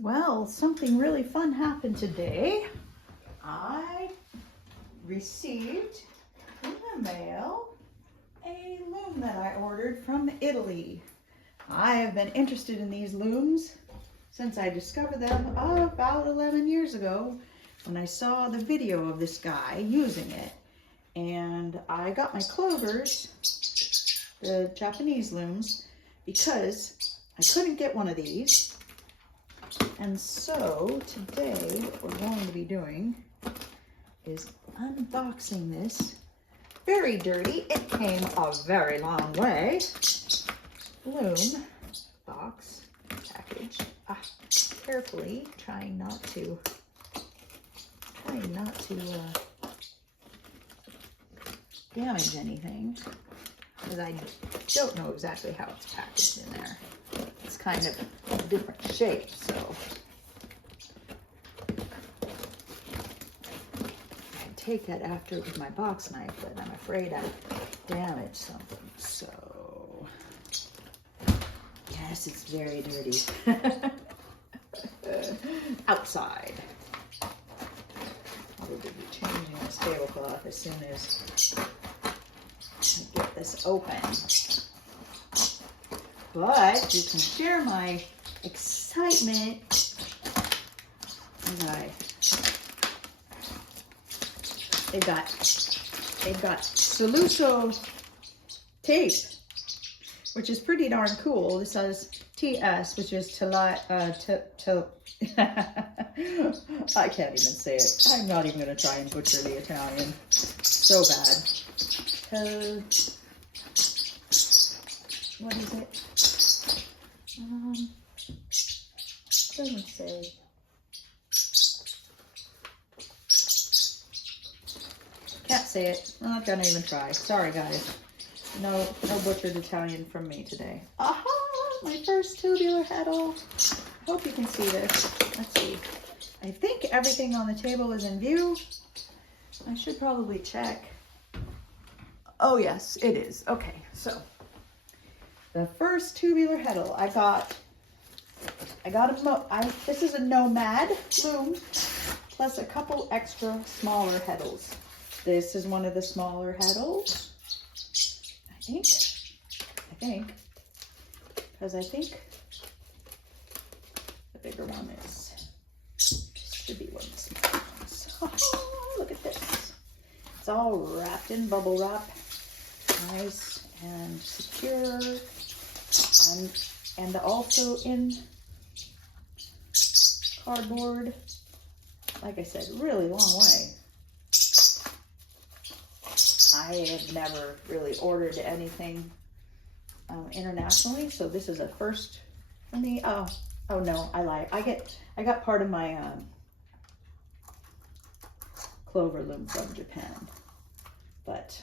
Well, something really fun happened today. I received in the mail a loom that I ordered from Italy. I have been interested in these looms since I discovered them about 11 years ago when I saw the video of this guy using it. And I got my clovers, the Japanese looms, because I couldn't get one of these. And so today what we're going to be doing is unboxing this very dirty, it came a very long way, loom box package. Carefully trying not to damage anything, because I don't know exactly how it's packaged in there. It's kind of a different shape, so I take that after with my box knife, but I'm afraid I damaged something. So yes, it's very dirty. Outside. I will be changing this tablecloth as soon as I get this open. But you can share my excitement as they've got Salusso tape, which is pretty darn cool. This says TS, which is Telai, I can't even say it. I'm not even going to try and butcher the Italian. So bad. What is it? Doesn't say. Can't say it. I'm not gonna even try. Sorry, guys. No butchered Italian from me today. Aha! My first tubular heddle. Hope you can see this. Let's see. I think everything on the table is in view. I should probably check. Oh yes, it is. Okay, so the first tubular heddle I got this is a Nomade loom plus a couple extra smaller heddles. This is one of the smaller heddles. I think, because I think the bigger one should be one of the smaller ones. Oh, look at this. It's all wrapped in bubble wrap. Nice and secure. And also in cardboard. Like I said, really long way. I have never really ordered anything internationally, so this is a first for me. Oh no, I lied. I got part of my clover loom from Japan, but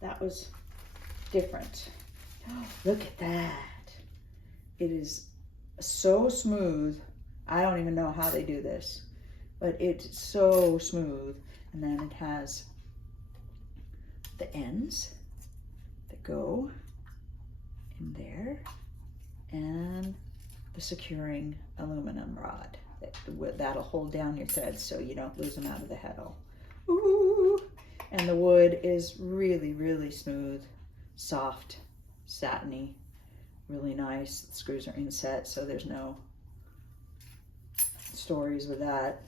that was different. Look at that. It is so smooth. I don't even know how they do this, but it's so smooth. And then it has the ends that go in there and the securing aluminum rod that'll hold down your threads so you don't lose them out of the heddle. Ooh. And the wood is really, really smooth, soft, satiny, really nice. The screws are inset, so there's no stories with that.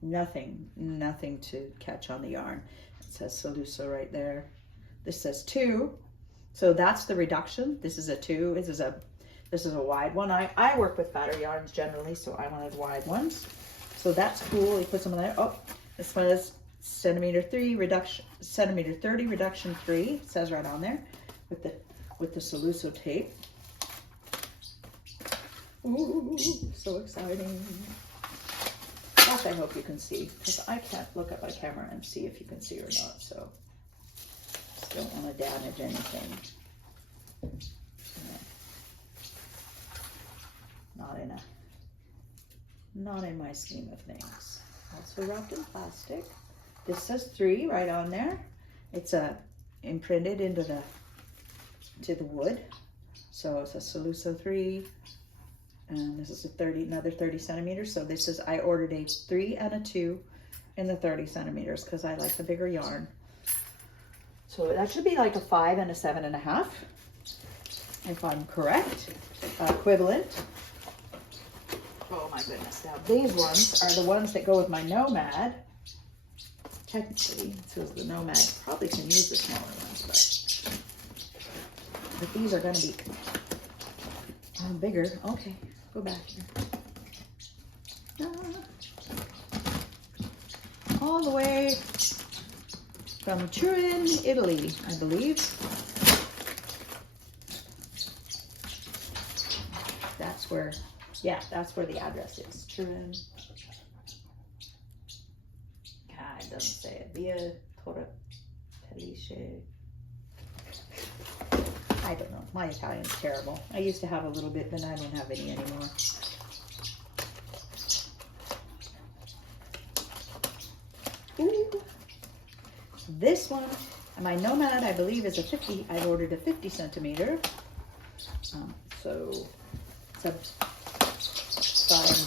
Nothing to catch on the yarn. It says Salusso right there. This says 2, so that's the reduction. This is a 2. This is a wide one. I work with fatter yarns generally, so I wanted wide ones. So that's cool. You put some in there. Oh, this one is centimeter 30 reduction 3. It says right on there with the Salusso tape. Ooh, so exciting. Gosh, I hope you can see, because I can't look at my camera and see if you can see or not, so just don't want to damage anything. Not in my scheme of things. Also wrapped in plastic. This says 3 right on there. It's imprinted into the wood. So it's a Salusso 3 And this is another 30 centimeters. So this is, I ordered a 3 and a 2 in the 30 centimeters because I like the bigger yarn. So that should be like a 5 and a 7.5, if I'm correct. Equivalent. Oh my goodness. Now these ones are the ones that go with my Nomade. Technically, so the Nomade probably can use the smaller ones, but these are going to be bigger. Okay, go back here. All the way from Turin, Italy, I believe. That's where, yeah, that's where the address is. Turin. It doesn't say it. Via Torapellice. I don't know. My Italian's terrible. I used to have a little bit, but I don't have any anymore. Ooh. This one, my Nomad, I believe, is a 50. I ordered a 50 centimeter. So it's if I'm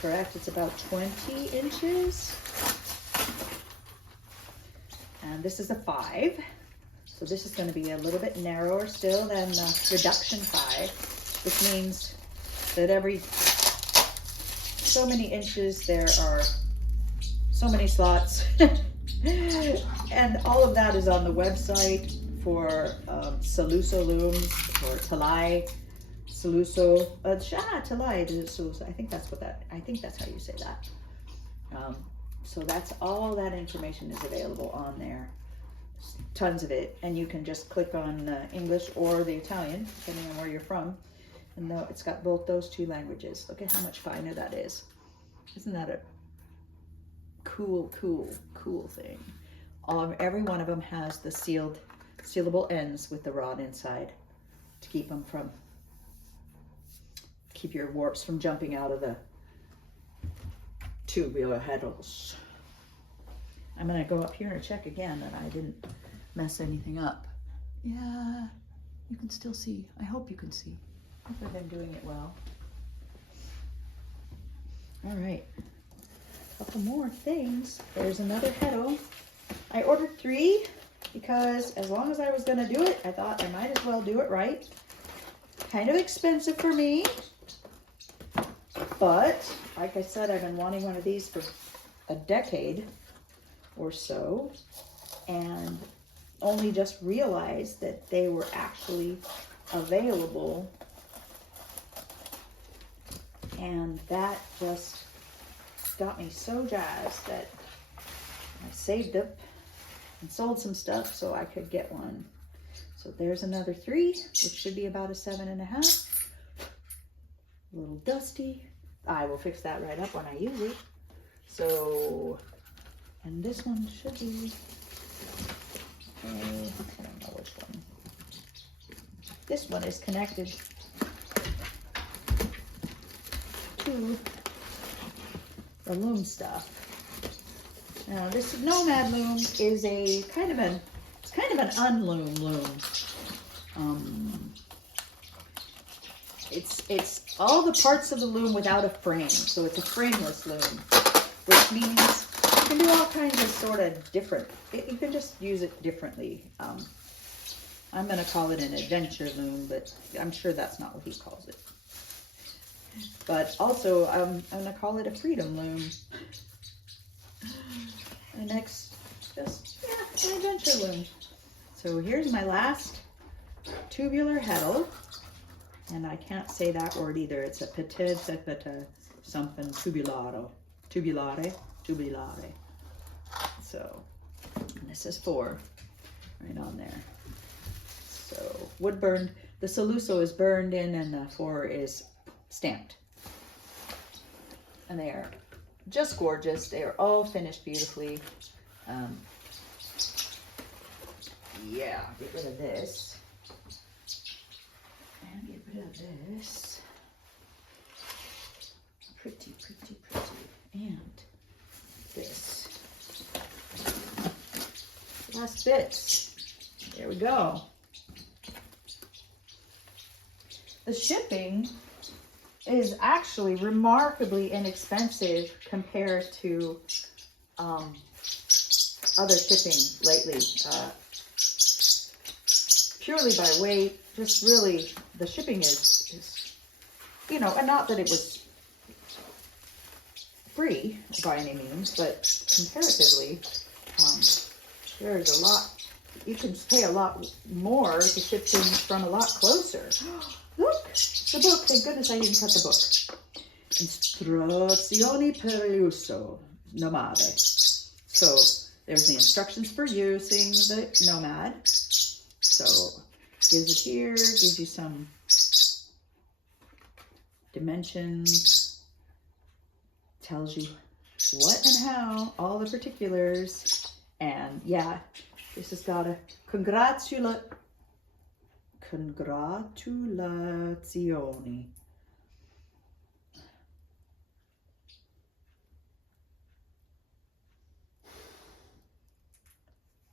correct, it's about 20 inches. And this is a 5. So this is going to be a little bit narrower still than reduction 5, which means that every so many inches there are so many slots. And all of that is on the website for Salusso looms, or Telai, Salusso, Telai, Salusso. I think that's how you say that. So that's all that information is available on there. There's tons of it, and you can just click on English or the Italian, depending on where you're from. And it's got both those two languages. Look at how much finer that is. Isn't that a cool thing? Every one of them has the sealable ends with the rod inside to keep your warps from jumping out of the tubular heddles. I'm gonna go up here and check again that I didn't mess anything up. Yeah, you can still see. I hope you can see. I hope I've been doing it well. All right, a couple more things. There's another heddle. I ordered 3 because as long as I was gonna do it, I thought I might as well do it right. Kind of expensive for me, but like I said, I've been wanting one of these for a decade or so, and only just realized that they were actually available, and that just got me so jazzed that I saved up and sold some stuff so I could get one. So there's another 3, which should be about a 7.5. A little dusty. I will fix that right up when I use it. So, and this one should be, I don't know which one. This one is connected to the loom stuff. Now this Nomade loom is a kind of an unloom loom. It's all the parts of the loom without a frame, so it's a frameless loom, which means you can do all kinds of sort of different. You can just use it differently. I'm going to call it an adventure loom, but I'm sure that's not what he calls it. But also, I'm going to call it a freedom loom. The next, just, yeah, an adventure loom. So here's my last tubular heddle, and I can't say that word either. It's a petit something tubulare. So, and this is 4, right on there. So wood burned, the Salusso is burned in, and the 4 is stamped. And they are just gorgeous. They are all finished beautifully. Yeah, get rid of this. And get rid of this. Pretty. And this. Last bits. There we go. The shipping is actually remarkably inexpensive compared to other shipping lately. Purely by weight, just really, the shipping is, you know, and not that it was free by any means, but comparatively, there's a lot, you can pay a lot more to ship things from a lot closer. Look, the book, thank goodness I didn't cut the book. Istruzioni per l'uso, Nomade. So there's the instructions for using the Nomade. So gives it here, gives you some dimensions, tells you what and how, all the particulars, and yeah, this has got a congratulazioni.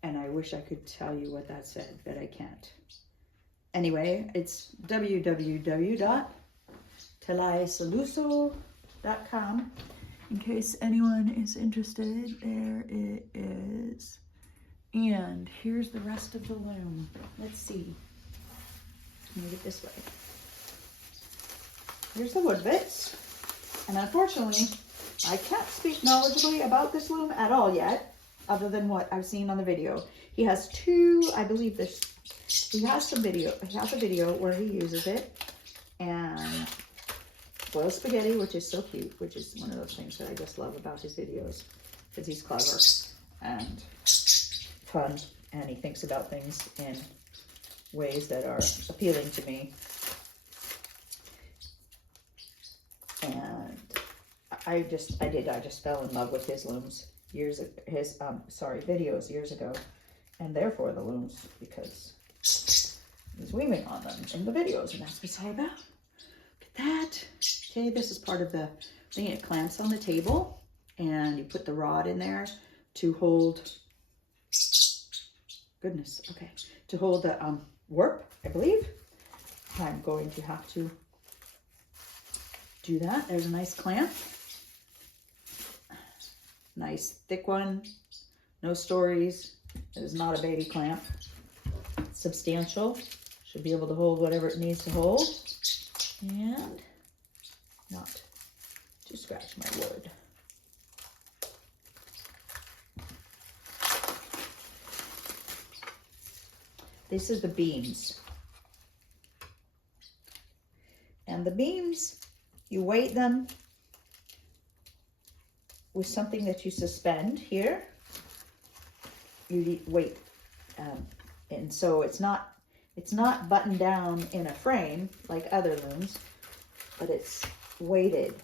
And I wish I could tell you what that said, but I can't. Anyway, it's www.telaisalusso.com. In case anyone is interested, there it is. And here's the rest of the loom. Let's see. Move it this way. Here's the wood bits. And unfortunately, I can't speak knowledgeably about this loom at all yet, other than what I've seen on the video. He has two, I believe this, he has a video where he uses it, and boiled spaghetti, which is so cute, which is one of those things that I just love about his videos, because he's clever and fun, and he thinks about things in ways that are appealing to me. And I just fell in love with his looms videos years ago, and therefore the looms, because he's weaving on them in the videos, and that's what it's all about. Look at that. Okay, this is part of the thing. It clamps on the table, and you put the rod in there to hold, to hold the warp, I believe. I'm going to have to do that. There's a nice clamp. Nice thick one. No stories. It is not a baby clamp. It's substantial. Should be able to hold whatever it needs to hold. And not to scratch my wood. This is the beams. And the beams, you weight them with something that you suspend here. You weight, and so it's not buttoned down in a frame like other looms, but it's weighted.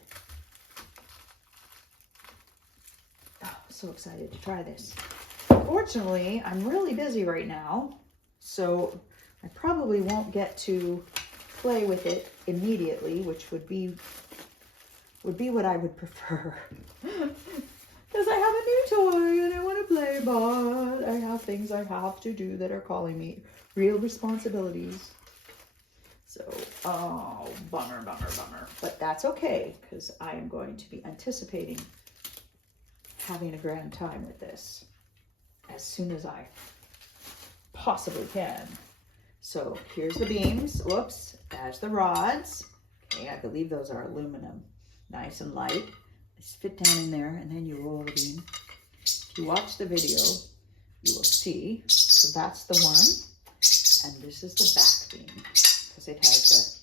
Oh, so excited to try this. Fortunately, I'm really busy right now, so I probably won't get to play with it immediately, which would be what I would prefer. Because I have a new toy and I want to play, but I have things I have to do that are calling me, real responsibilities. So, oh, bummer. But that's okay, because I am going to be anticipating having a grand time with this as soon as I possibly can. So here's the beams. Whoops, there's the rods. Okay, I believe those are aluminum. Nice and light. They fit down in there, and then you roll the beam. If you watch the video, you will see. So that's the one, and this is the back beam, because it has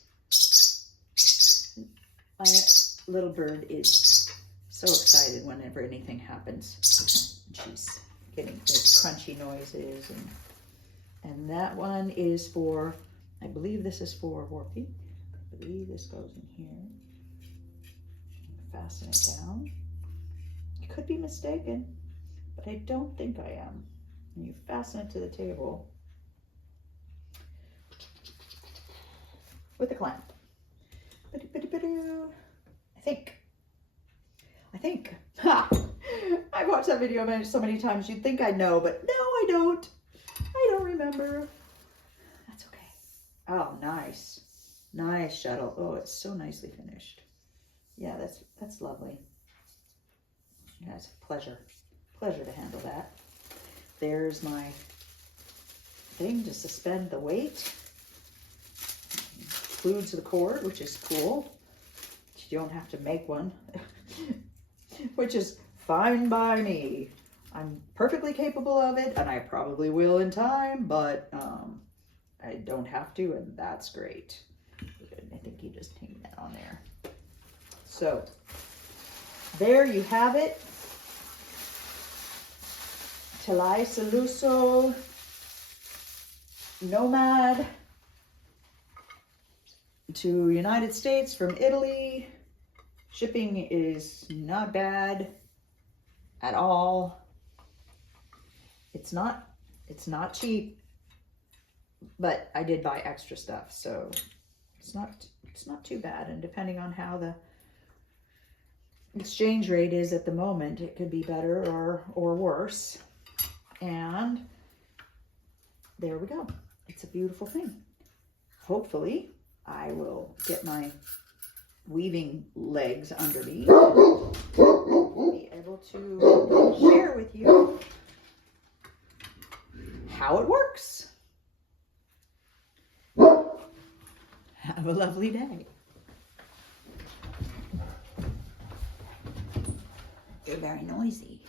my little bird is so excited whenever anything happens. She's getting those crunchy noises, and that one is for, I believe this is for warping. I believe this goes in here. Fasten it down. I could be mistaken, but I don't think I am. And you fasten it to the table with a clamp. I think. Ha! I've watched that video so many times, you'd think I know, but no, I don't. I don't remember. That's okay. Oh, nice. Nice shuttle. Oh, it's so nicely finished. Yeah, that's lovely. Yeah, it's a pleasure to handle that. There's my thing to suspend the weight. Includes the cord, which is cool. You don't have to make one, which is fine by me. I'm perfectly capable of it, and I probably will in time, but I don't have to, and that's great. I think you just hang that on there. So there you have it. Telai Salusso Nomade to United States from Italy. Shipping is not bad at all. It's not cheap, but I did buy extra stuff, so it's not too bad. And depending on how the exchange rate is at the moment, it could be better or worse. And there we go. It's a beautiful thing. Hopefully I will get my weaving legs under me, be able to share with you how it works. Have a lovely day. You're very noisy.